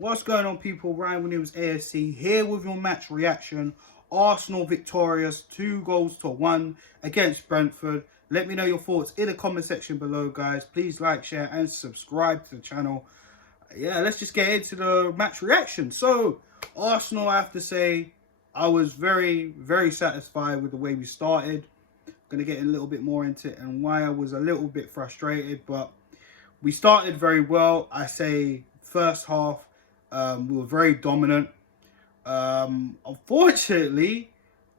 What's going on, people? Ryan Williams AFC here with your match reaction. Arsenal victorious 2-1 against Brentford. Let me know your thoughts in the comment section below, guys. Please like, share and subscribe to the channel. Yeah, let's just get into the match reaction. So Arsenal, I have to say, I was very satisfied with the way we started. Gonna get a little bit more into it and why I was a little bit frustrated, but we started very well. I say first half, we were very dominant. Unfortunately,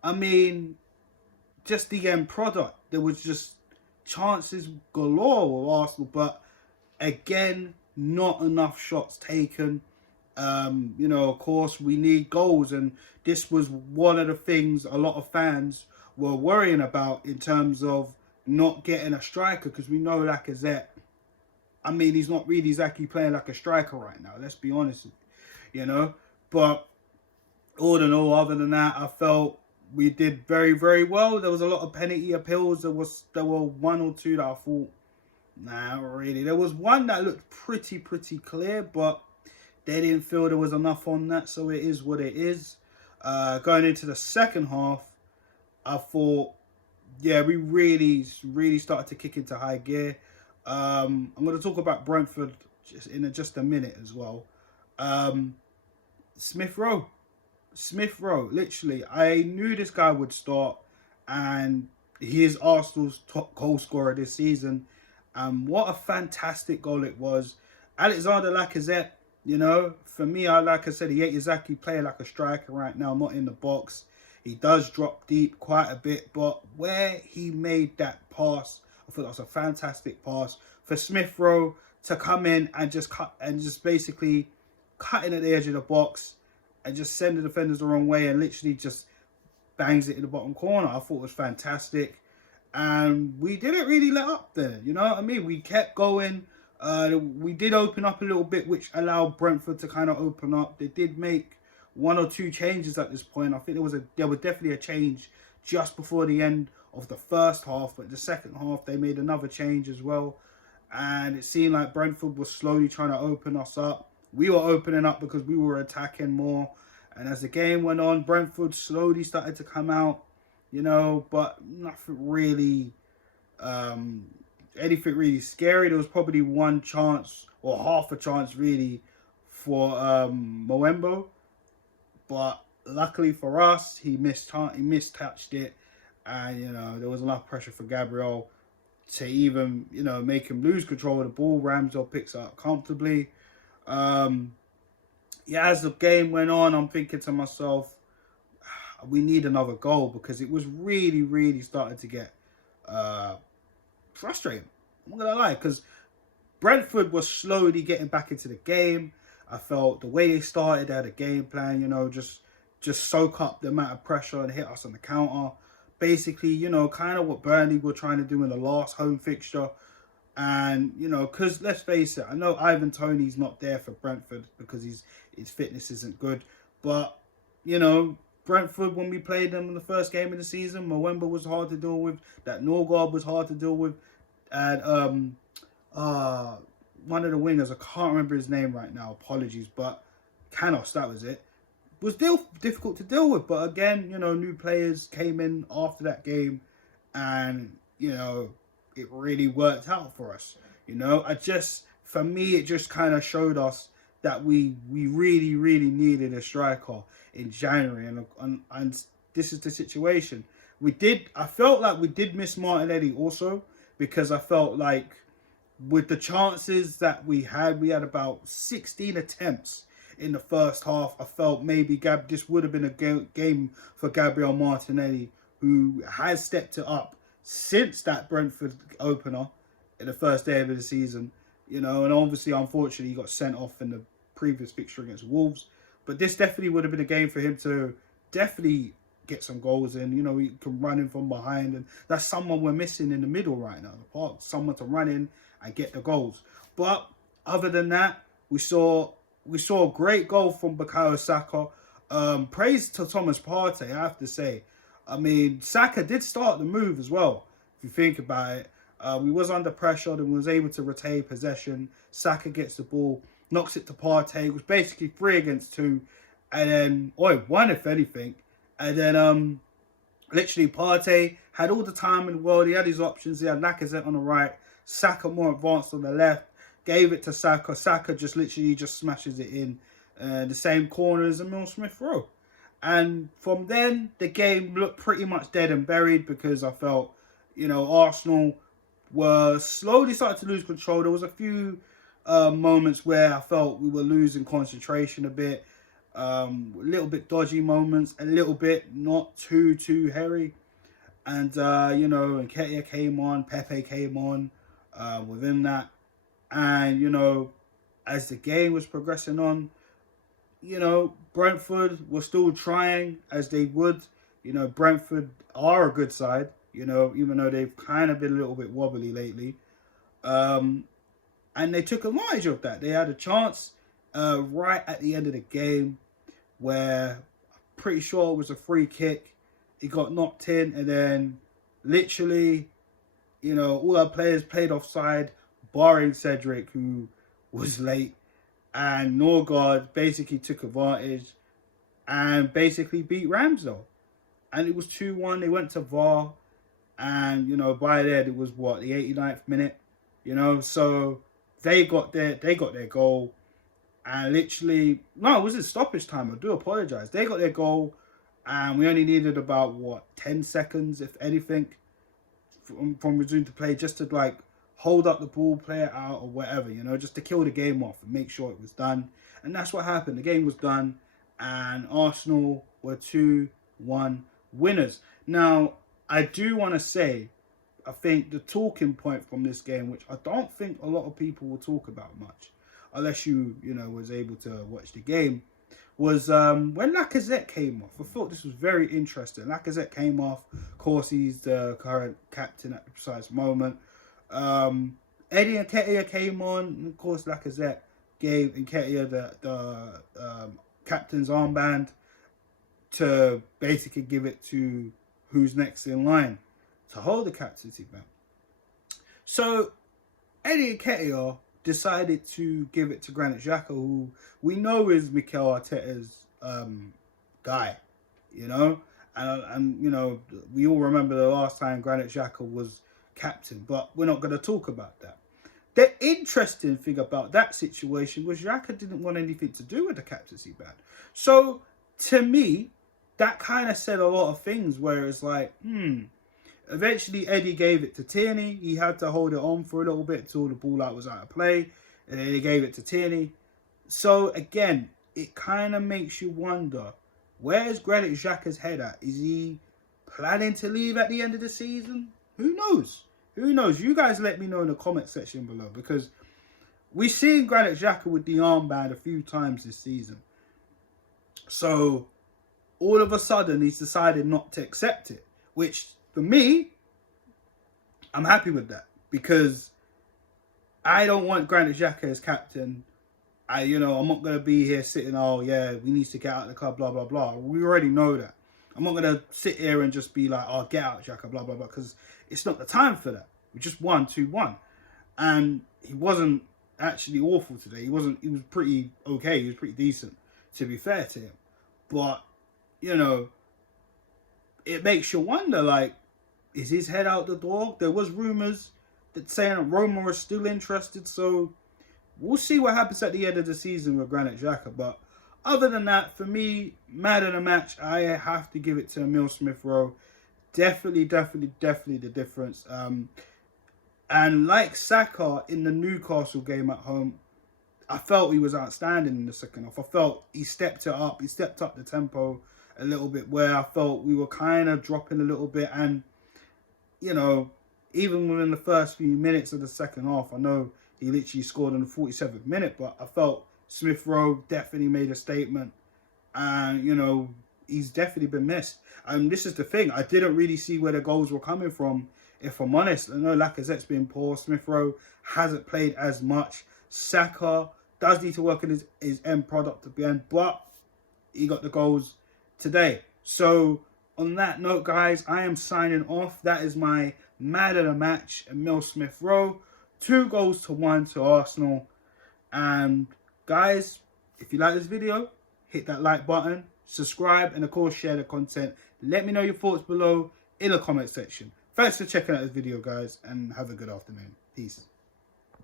I mean, just the end product, there was just chances galore with Arsenal, but again, not enough shots taken. Of course, we need goals, and this was one of the things a lot of fans were worrying about in terms of not getting a striker, because we know Lacazette, I mean, he's not really exactly playing like a striker right now. Let's be honest, But all in all, other than that, I felt we did very well. There was a lot of penalty appeals. There were one or two that I thought, nah, not really. There was one that looked pretty clear, but they didn't feel there was enough on that. So it is what it is. Going into the second half, I thought, yeah, we really started to kick into high gear. I'm going to talk about Brentford in just a minute as well. Smith Rowe, literally, I knew this guy would start, and he is Arsenal's top goal scorer this season. What a fantastic goal it was. Alexander Lacazette, for me, like I said, he ain't exactly playing like a striker right now, not in the box. He does drop deep quite a bit, but where he made that pass, I thought that was a fantastic pass for Smith Rowe to come in and just basically cut in at the edge of the box and just send the defenders the wrong way and literally just bangs it in the bottom corner. I thought it was fantastic. And we didn't really let up there, you know what I mean? We kept going. We did open up a little bit, which allowed Brentford to kind of open up. They did make one or two changes at this point. I think there was definitely a change just before the end of the first half, but the second half they made another change as well, and it seemed like Brentford was slowly trying to open us up. We were opening up because we were attacking more, and as the game went on, Brentford slowly started to come out, but nothing really, anything really scary. There was probably one chance or half a chance really for Moembo, but luckily for us, he mistouched it, and there was enough pressure for Gabriel to even make him lose control of the ball. Ramsdale picks it up comfortably. As the game went on, I'm thinking to myself, we need another goal, because it was really starting to get frustrating. I'm not gonna lie, because Brentford was slowly getting back into the game. I felt the way they started, they had a game plan, just soak up the amount of pressure and hit us on the counter. Basically, kind of what Burnley were trying to do in the last home fixture. And, because let's face it, I know Ivan Toney's not there for Brentford because his fitness isn't good. But, Brentford, when we played them in the first game of the season, Moemba was hard to deal with. That Norgard was hard to deal with. And, one of the wingers, I can't remember his name right now, apologies, but Canos, that was it, was difficult to deal with. But again, new players came in after that game, and, it really worked out for us. For me, it just kind of showed us that we really needed a striker in January, and this is the situation. I felt like we did miss Martinelli also, because I felt like with the chances that we had about 16 attempts in the first half. I felt maybe this would have been a game for Gabriel Martinelli, who has stepped it up since that Brentford opener in the first day of the season. And obviously, unfortunately, he got sent off in the previous fixture against Wolves. But this definitely would have been a game for him to definitely get some goals in. He can run in from behind, and that's someone we're missing in the middle right now, the park. Someone to run in and get the goals. But other than that, we saw a great goal from Bukayo Saka. Praise to Thomas Partey, I have to say. I mean, Saka did start the move as well, if you think about it. We was under pressure and was able to retain possession. Saka gets the ball knocks it to Partey. It was basically 3 against 2, and then 1 if anything, and then literally Partey had all the time in the world. He had his options. He had Lacazette on the right, Saka more advanced on the left. Gave it to Saka. Saka just literally just smashes it in the same corner as Emile Smith-Rowe. And from then, the game looked pretty much dead and buried because I felt, Arsenal were slowly starting to lose control. There was a few moments where I felt we were losing concentration a bit. A little bit dodgy moments, a little bit not too hairy. And, Nketiah came on, Pepe came on within that. And, as the game was progressing on, Brentford were still trying as they would. Brentford are a good side, even though they've kind of been a little bit wobbly lately. And they took advantage of that. They had a chance right at the end of the game where I'm pretty sure it was a free kick. It got knocked in, and then literally, all our players played offside, barring Cedric, who was late. And Norgard basically took advantage and basically beat Ramsdale. And it was 2-1. They went to VAR. And, by then it was the 89th minute. So they got their goal. And literally, no, it was in stoppage time. I do apologize. They got their goal. And we only needed about, 10 seconds, if anything, from resuming to play, just to, hold up the ball, play it out, or whatever, just to kill the game off and make sure it was done. And that's what happened. The game was done, and Arsenal were 2-1 winners. Now, I do want to say, I think the talking point from this game, which I don't think a lot of people will talk about much, unless you, was able to watch the game, was when Lacazette came off. I thought this was very interesting. Lacazette came off. Of course, he's the current captain at the precise moment. Eddie Nketiah came on, and of course Lacazette gave Nketiah the captain's armband to basically give it to who's next in line to hold the captaincy belt. So Eddie Nketiah decided to give it to Granit Xhaka, who we know is Mikel Arteta's guy, and we all remember the last time Granit Xhaka was captain, but we're not going to talk about that. The interesting thing about that situation was Xhaka didn't want anything to do with the captaincy band. So to me, that kind of said a lot of things where it's like, eventually Eddie gave it to Tierney. He had to hold it on for a little bit until the ball was out of play, and then he gave it to Tierney. So again, it kind of makes you wonder, where's Granit Xhaka's head at? Is he planning to leave at the end of the season? Who knows? Who knows? You guys let me know in the comment section below, because we've seen Granit Xhaka with the armband a few times this season. So all of a sudden he's decided not to accept it, which for me, I'm happy with that, because I don't want Granit Xhaka as captain. I'm not going to be here sitting, we need to get out of the club, blah, blah, blah. We already know that. I'm not going to sit here and just be like, get out, Xhaka, blah, blah, blah, because it's not the time for that. We just won 2-1. And he wasn't actually awful today. He was pretty okay. He was pretty decent, to be fair to him. But, it makes you wonder, is his head out the door? There was rumours that saying that Roma are still interested, so we'll see what happens at the end of the season with Granit Xhaka. But other than that, for me, man of the match, I have to give it to Emile Smith-Rowe. Definitely the difference. And like Saka in the Newcastle game at home, I felt he was outstanding in the second half. I felt he stepped it up. He stepped up the tempo a little bit, where I felt we were kind of dropping a little bit. And, even within the first few minutes of the second half, I know he literally scored in the 47th minute, but I felt Smith-Rowe definitely made a statement. And, he's definitely been missed. And this is the thing. I didn't really see where the goals were coming from, if I'm honest. I know Lacazette's been poor. Smith-Rowe hasn't played as much. Saka does need to work on his end product again, but he got the goals today. So on that note, guys, I am signing off. That is my man of the match, Emile Smith-Rowe. 2-1 to Arsenal. And Guys, if you like this video, hit that like button, subscribe, and of course share the content. Let me know your thoughts below in the comment section. Thanks for checking out this video, guys, and have a good afternoon. Peace.